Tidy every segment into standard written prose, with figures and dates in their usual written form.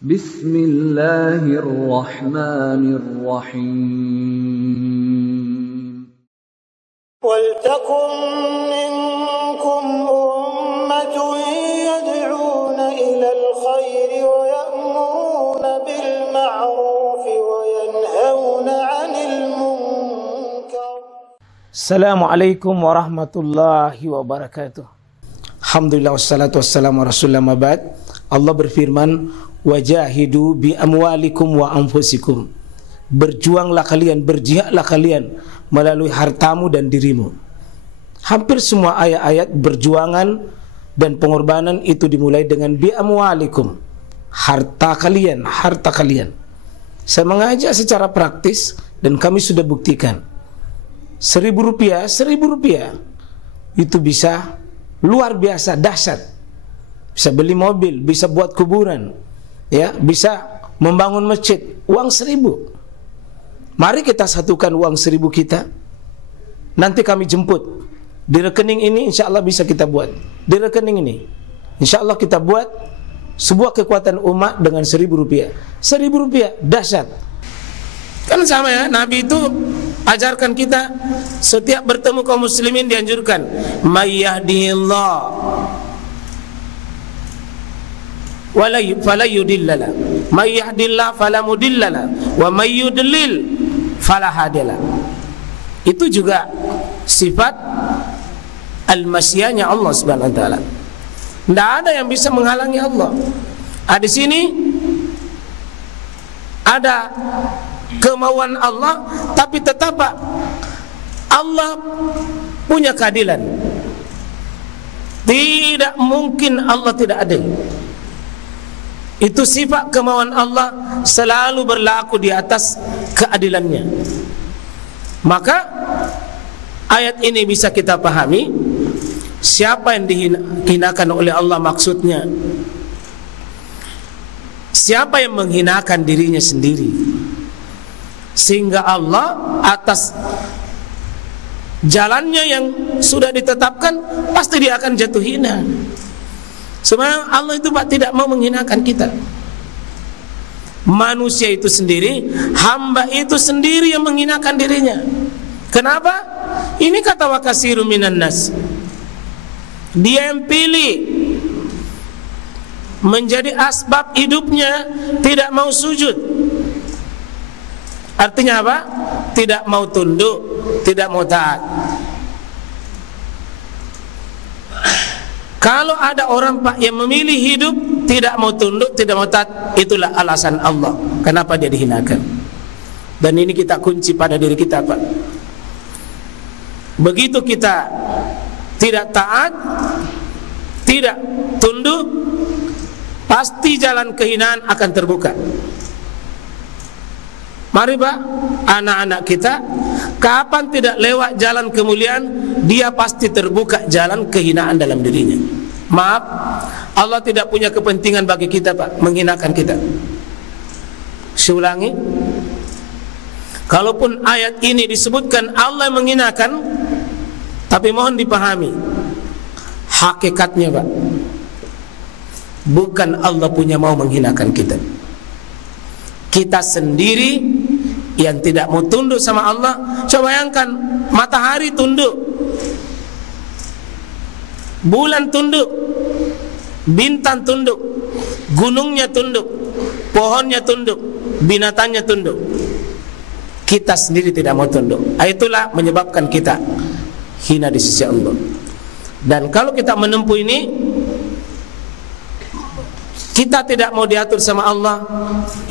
Bismillahirrahmanirrahim. Waltakum minkum ummatun yad'una ilal khairi wa ya'muruna bil ma'ruf wa yanhauna 'anil munkar. Assalamualaikum warahmatullahi wabarakatuh. Alhamdulillah wassalatu wassalamu ala rasulillah ma ba'd. Allah berfirman, wajahidu bi amwalikum wa anfusikum. Berjuanglah kalian, berjihadlah kalian melalui hartamu dan dirimu. Hampir semua ayat-ayat berjuangan dan pengorbanan itu dimulai dengan bi amwalikum. Harta kalian, harta kalian. Saya mengajak secara praktis dan kami sudah buktikan. Rp1.000 itu bisa luar biasa, dahsyat. Bisa beli mobil, bisa buat kuburan, ya, bisa membangun masjid. Uang 1.000. Mari kita satukan uang 1.000 kita. Nanti kami jemput di rekening ini, insya Allah bisa kita buat. Di rekening ini, insya Allah kita buat sebuah kekuatan umat dengan Rp1.000. Rp1.000 dahsyat. Kan sama ya, Nabi itu ajarkan kita setiap bertemu kaum muslimin dianjurkan mayyahdihillah fala yudillala, may yahdillah fala mudillala, wa may yudlil fala hadiyalah. Itu juga sifat al-masyiyahnya Allah Subhanahu wa taala. Tidak ada yang bisa menghalangi Allah. Di sini ada kemauan Allah, tapi tetap Allah punya keadilan. Tidak mungkin Allah tidak adil. Itu sifat kemauan Allah selalu berlaku di atas keadilannya. Maka ayat ini bisa kita pahami. Siapa yang dihinakan oleh Allah maksudnya? Siapa yang menghinakan dirinya sendiri? Sehingga Allah atas jalannya yang sudah ditetapkan pasti dia akan jatuh hina. Sebenarnya Allah itu tidak mau menghinakan kita. Manusia itu sendiri, hamba itu sendiri yang menghinakan dirinya. Kenapa? Ini kata wa katsirun minan nas. Dia yang pilih menjadi asbab hidupnya tidak mau sujud. Artinya apa? Tidak mau tunduk, tidak mau taat. Kalau ada orang Pak yang memilih hidup tidak mau tunduk, tidak mau taat, itulah alasan Allah kenapa dia dihinakan. Dan ini kita kunci pada diri kita, Pak. Begitu kita tidak taat, tidak tunduk, pasti jalan kehinaan akan terbuka. Mari Pak, anak-anak kita kapan tidak lewat jalan kemuliaan, dia pasti terbuka jalan kehinaan dalam dirinya. Maaf, Allah tidak punya kepentingan bagi kita Pak, menghinakan kita. Saya ulangi, kalaupun ayat ini disebutkan Allah menghinakan, tapi mohon dipahami hakikatnya Pak, bukan Allah punya mau menghinakan kita. Kita sendiri yang tidak mau tunduk sama Allah. Coba bayangkan, matahari tunduk, bulan tunduk, bintang tunduk, gunungnya tunduk, pohonnya tunduk, binatangnya tunduk. Kita sendiri tidak mau tunduk. Itulah menyebabkan kita hina di sisi Allah. Dan kalau kita menempuh ini, kita tidak mau diatur sama Allah,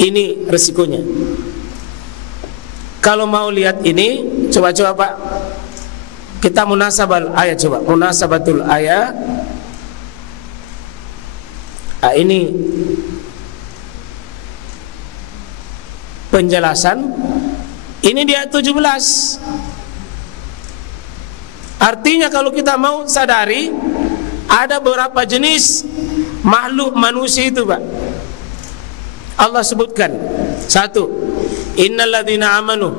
ini resikonya. Kalau mau lihat ini, coba Pak, kita munasabah ayat, coba munasabatul ayat. Ini penjelasan. Ini di ayat 17. Artinya kalau kita mau sadari, ada beberapa jenis makhluk manusia itu Pak, Allah sebutkan. Satu, innalladzina amanu.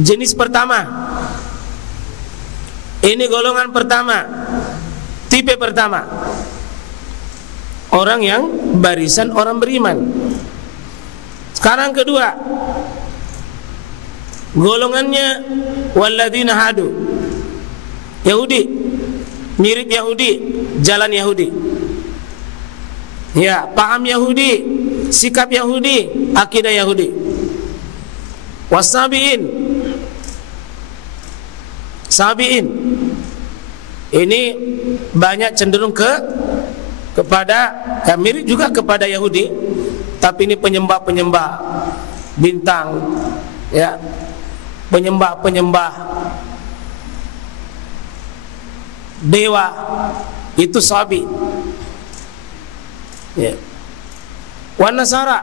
Jenis pertama, ini golongan pertama, tipe pertama. orang yang barisan orang beriman. Sekarang kedua, golongannya walladzina hadu, Yahudi, mirip Yahudi, jalan Yahudi. Ya, paham Yahudi, sikap Yahudi, akidah Yahudi. Wasabiin, sabiin. Ini banyak cenderung kepada mirip juga kepada Yahudi, tapi ini penyembah-penyembah bintang, ya, penyembah-penyembah dewa, itu sabi. Ya. Wan Nasara,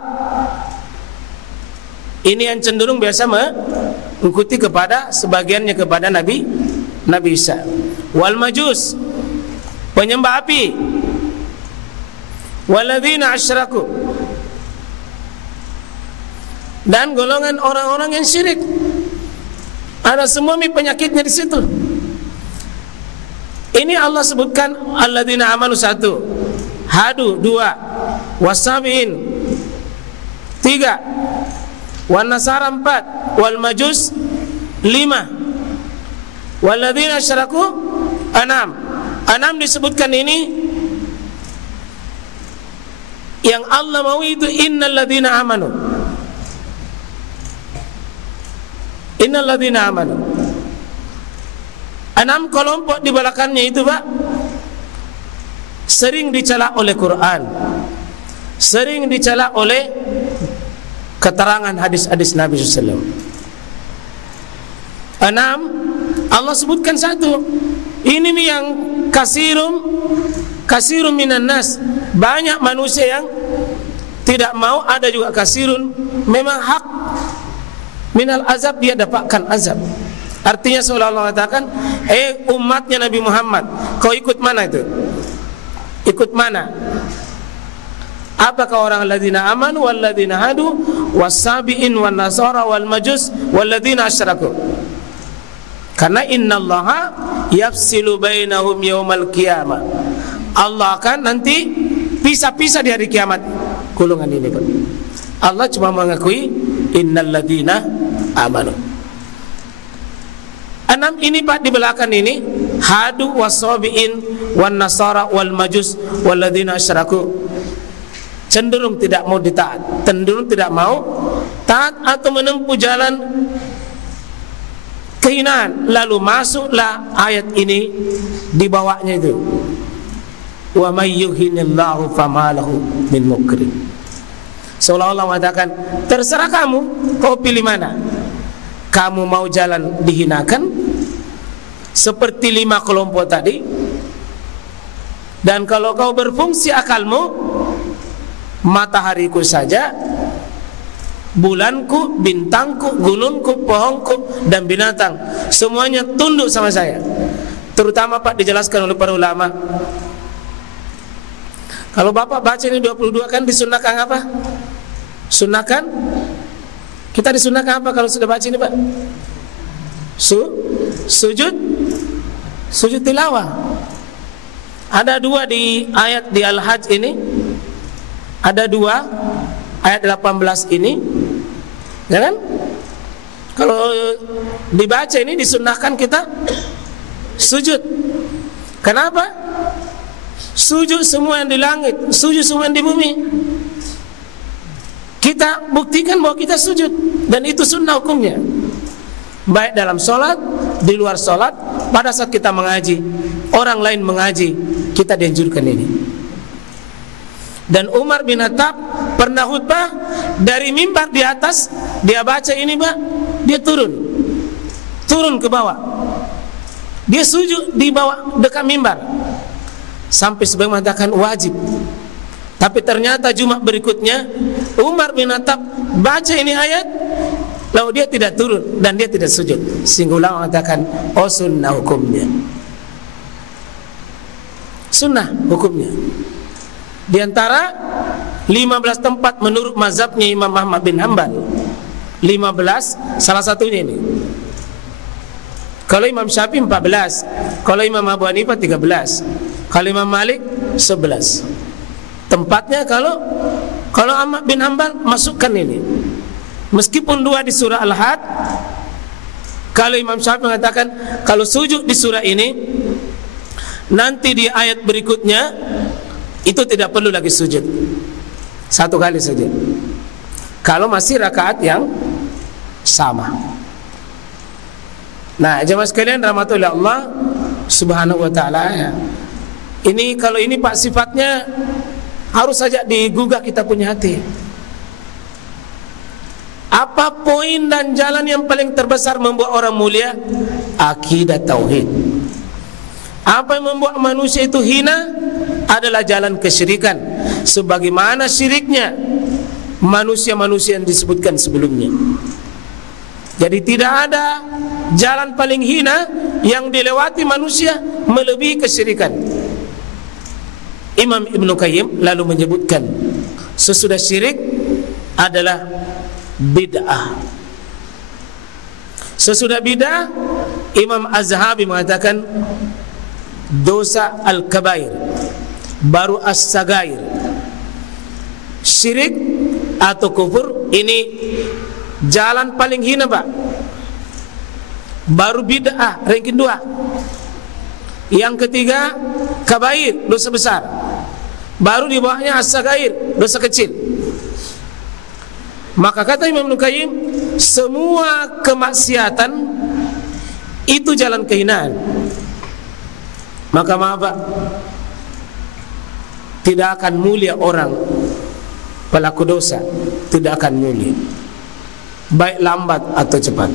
ini yang cenderung biasa mengikuti kepada sebagiannya kepada Nabi Isa. Wal Majus, penyembah api. Walladzina asyraku, dan golongan orang-orang yang syirik. Ada semua penyakitnya di situ. Ini Allah sebutkan alladzina amanu 1, hadu 2, wasabiin 3, wan nasara 4, wal majus 5, walladzina asyraku 6 disebutkan. Ini yang Allah mau itu innalladzina amanu. Innalladzina amanu. 6 kelompok di belakangnya itu, Pak, sering dicela oleh Quran, sering dicela oleh keterangan hadis-hadis Nabi SAW. 6 Allah sebutkan 1. Ini nih yang kasirun minan nas, banyak manusia yang tidak mau, ada juga kasirun memang hak minal azab, dia dapatkan azab. Artinya seolah-olah mengatakan, umatnya Nabi Muhammad, kau ikut mana itu? Ikut mana? Apakah orang alladzina amanu walladzina hadu wasabiin wan nasara wal majus walladzina asyraku? Karena innallaha yafsilu bainahum yaumal qiyamah. Allah akan nanti pisah-pisah di hari kiamat golongan ini, Pak. Allah cuma mengakui innalladzina amanu. 6 ini, Pak, di belakang ini hadu wasabiin wan nasara wal majus walladzina asyraku, cenderung tidak mau ditaat, cenderung tidak mau taat atau menempuh jalan kehinaan. Lalu masuklah ayat ini di bawahnya itu, wa may yuhinillahu famalahu min mukrim. Seolah-olah mengatakan, terserah kamu, kau pilih mana. Kamu mau jalan dihinakan seperti 5 kelompok tadi, dan kalau kau berfungsi akalmu, matahariku saja, bulanku, bintangku, gunungku, pohonku, dan binatang, semuanya tunduk sama saya. Terutama, Pak, dijelaskan oleh para ulama. Kalau Bapak baca ini 22 kan disunahkan apa? Sunahkan? Kita disunahkan apa kalau sudah baca ini, Pak? Sujud tilawah. Ada 2 di ayat di Al-Hajj ini. Ada 2 ayat 18 ini. Ya kan? Kalau dibaca ini disunahkan kita sujud. Kenapa? Sujud semua yang di langit, sujud semua yang di bumi. Kita buktikan bahwa kita sujud, dan itu sunnah hukumnya. Baik dalam sholat, di luar sholat, pada saat kita mengaji, orang lain mengaji, kita dianjurkan ini. Dan Umar bin Khattab pernah khutbah dari mimbar di atas, dia baca ini, Pak, dia turun ke bawah, dia sujud di bawah dekat mimbar, sampai sebagian mengatakan wajib. Tapi ternyata Jumat berikutnya Umar bin Khattab baca ini ayat, lalu dia tidak turun dan dia tidak sujud, sehingga ulama mengatakan, oh, sunnah hukumnya. Sunnah hukumnya. Di antara 15 tempat menurut mazhabnya Imam Ahmad bin Hanbal, 15 salah satunya ini. Kalau Imam Syafi'i 14, kalau Imam Abu Hanifah 13, kalau Imam Malik 11. Tempatnya kalau Ahmad bin Hanbal masukkan ini. Meskipun dua di surah Al-Had, kalau Imam Syafi'i mengatakan kalau sujud di surah ini, nanti di ayat berikutnya itu tidak perlu lagi sujud, satu kali saja. Kalau masih rakaat yang sama. Nah, jemaah sekalian rahmatullah Allah Subhanahu wa taala ya. Ini kalau ini Pak sifatnya harus saja digugah kita punya hati. Apa poin dan jalan yang paling terbesar membuat orang mulia? Akidah tauhid. Apa yang membuat manusia itu hina? Adalah jalan kesyirikan. Sebagaimana syiriknya manusia-manusia yang disebutkan sebelumnya. Jadi tidak ada jalan paling hina yang dilewati manusia melebihi kesyirikan. Imam Ibnu Qayyim lalu menyebutkan sesudah syirik adalah bid'ah. Sesudah bid'ah, Imam Az-Zahabi mengatakan dosa al-kabair, baru as-sagair. Syirik atau kufur ini jalan paling hina, Pak. Baru bid'ah, ranking 2. Yang ketiga kabair, dosa besar. Baru di bawahnya as-sagair, dosa kecil. Maka kata Imam Ibnu Qayyim, semua kemaksiatan itu jalan kehinaan. Maka maaf Pak, tidak akan mulia orang pelaku dosa, tidak akan mulia. Baik lambat atau cepat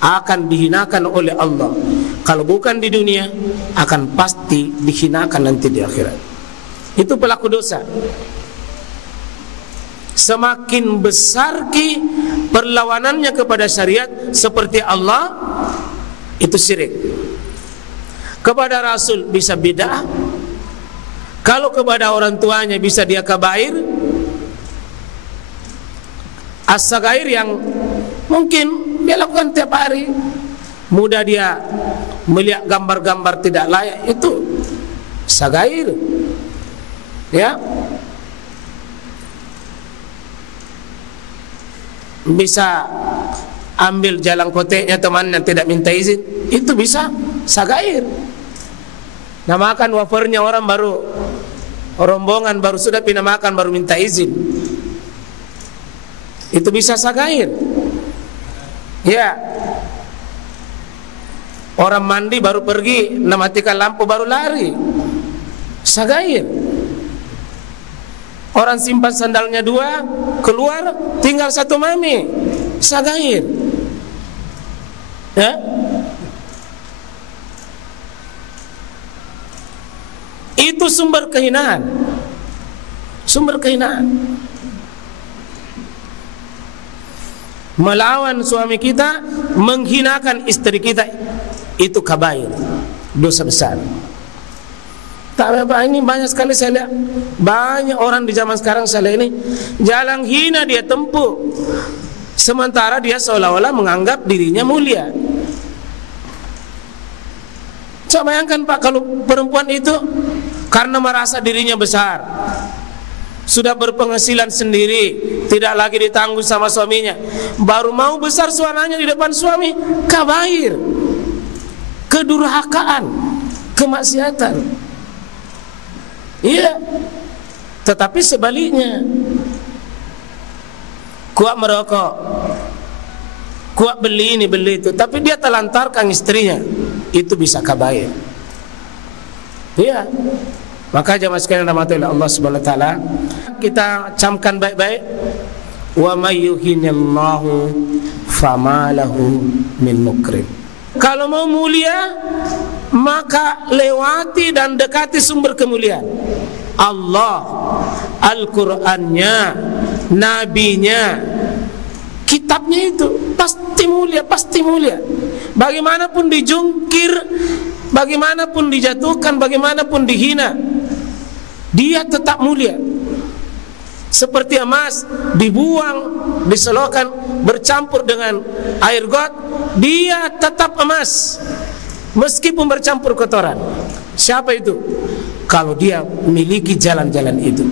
akan dihinakan oleh Allah. Kalau bukan di dunia, akan pasti dihinakan nanti di akhirat. Itu pelaku dosa. Semakin besar perlawanannya kepada syariat seperti Allah, itu syirik. Kepada Rasul bisa bid'ah. Kalau kepada orang tuanya bisa dia kabair. As-sagair yang mungkin dia lakukan tiap hari. Mudah dia melihat gambar-gambar tidak layak, itu sagair. Ya. Bisa ambil jalan koteknya teman yang tidak minta izin, itu bisa sagair. Nah, makan wafernya orang baru, rombongan baru sudah pindah makan baru minta izin, itu bisa sagair. Ya, orang mandi baru pergi, matikan lampu baru lari, sagair. Orang simpan sandalnya 2, keluar tinggal 1 mami, sagair. Ya? Itu sumber kehinaan. Sumber kehinaan. Melawan suami kita, menghinakan istri kita, itu kabair, dosa besar. Tapi Pak, ini banyak sekali saya lihat, banyak orang di zaman sekarang saya lihat ini jalan hina dia tempuh, sementara dia seolah-olah menganggap dirinya mulia. Coba bayangkan Pak, kalau perempuan itu karena merasa dirinya besar, sudah berpenghasilan sendiri, tidak lagi ditanggung sama suaminya, baru mau besar suaranya di depan suami, kabair, kedurhakaan, kemaksiatan. Iya, tetapi sebaliknya, kuat merokok, kuat beli ini beli itu, tapi dia telantarkan istrinya, itu bisa kabair. Iya, maka jamaah sekalian rahmatullah Allah Subhanahu wa taala, kita camkan baik-baik, wa may yuhinillahu famalahu min mukrim. Kalau mau mulia, maka lewati dan dekati sumber kemuliaan. Allah, Al-Qur'annya, Nabinya, kitabnya itu pasti mulia, pasti mulia. Bagaimanapun dijungkir, bagaimanapun dijatuhkan, bagaimanapun dihina, dia tetap mulia. Seperti emas dibuang, diselokan, bercampur dengan air got, dia tetap emas meskipun bercampur kotoran. Siapa itu? Kalau dia memiliki jalan-jalan itu.